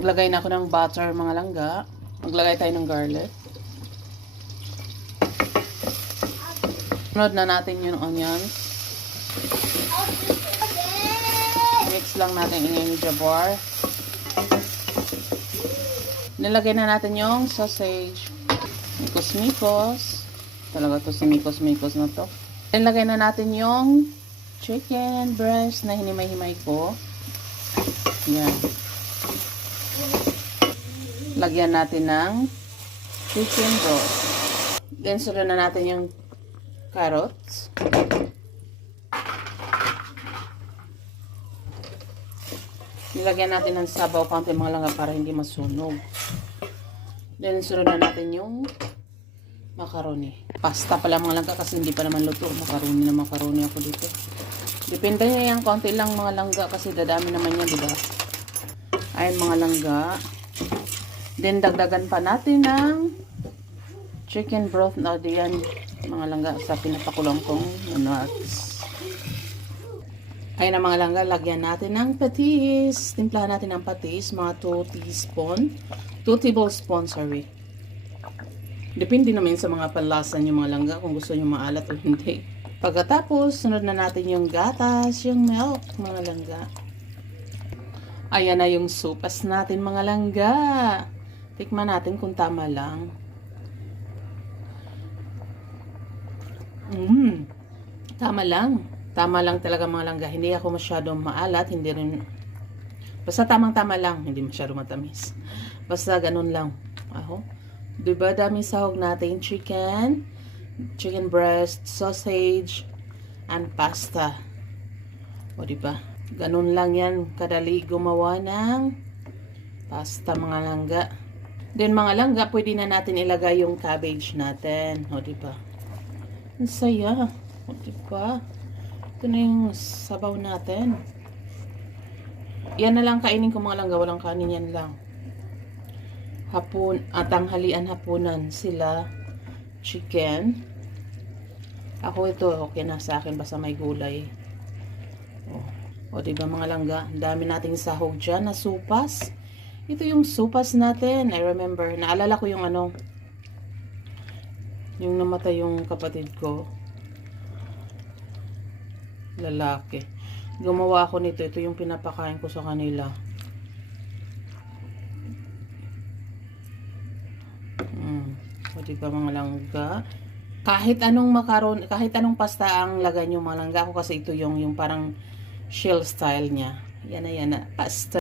Naglagay na ako ng butter, mga langga. Maglagay tayo ng garlic. Sunod na natin yung onions. Mix lang natin yung jabar. Nilagay na natin yung sausage. Mikos-mikos. Talaga to si mikos-mikos na to. Nilagay na natin yung chicken breast na hinimay-himay ko. Yan. Lagyan natin ng chicken broth. Then, sunod na natin yung carrots. Nilagyan natin ng sabaw konti mga langga para hindi masunog. Then, sunod na natin yung macaroni. Pasta pala mga langga kasi hindi pa naman luto. Macaroni ako dito. Depende nyo yan. Konti lang mga langga kasi dadami naman yan, diba? Ayun mga langga. Then, dagdagan pa natin ng chicken broth na diyan mga langga sa pinapakulong kong nuts. Ayun na mga langga, lagyan natin ng patis. Timplahan natin ng patis, mga 2 tablespoon, sorry. Depende naman sa mga panlasa nyo mga langga kung gusto nyo maalat o hindi. Pagkatapos, sunod na natin yung gatas, yung milk mga langga. Ayan na yung sopas natin mga langga. Tikman natin kung tama lang. Tama lang. Tama lang talaga mga langga. Hindi ako masyadong maalat. Hindi rin. Basta tamang-tama lang. Hindi masyadong matamis. Basta ganun lang. Aho. Diba dami sahog natin? Chicken breast, sausage, and pasta. O diba? Ganun lang yan. Kadali gumawa ng pasta mga langga. Then mga langga, pwede na natin ilagay yung cabbage natin. O diba? Ang saya. O diba? Ito na yung sabaw natin. Yan na lang kainin ko mga langga. Walang kanin yan lang. Tanghalian hapunan sila. Chicken. Ako ito, okay na sa akin. Basta may gulay. O diba mga langga? Ang dami nating sahog dyan na supas. Ito yung supas natin. I remember. Naalala ko yung ano. Yung namatay yung kapatid ko. Lalaki. Gumawa ako nito. Ito yung pinapakain ko sa kanila. O diba mga langga? Kahit anong makaron, kahit anong pasta ang lagay nyo mga langga. Ako kasi ito yung parang shell style niya. Yan na pasta.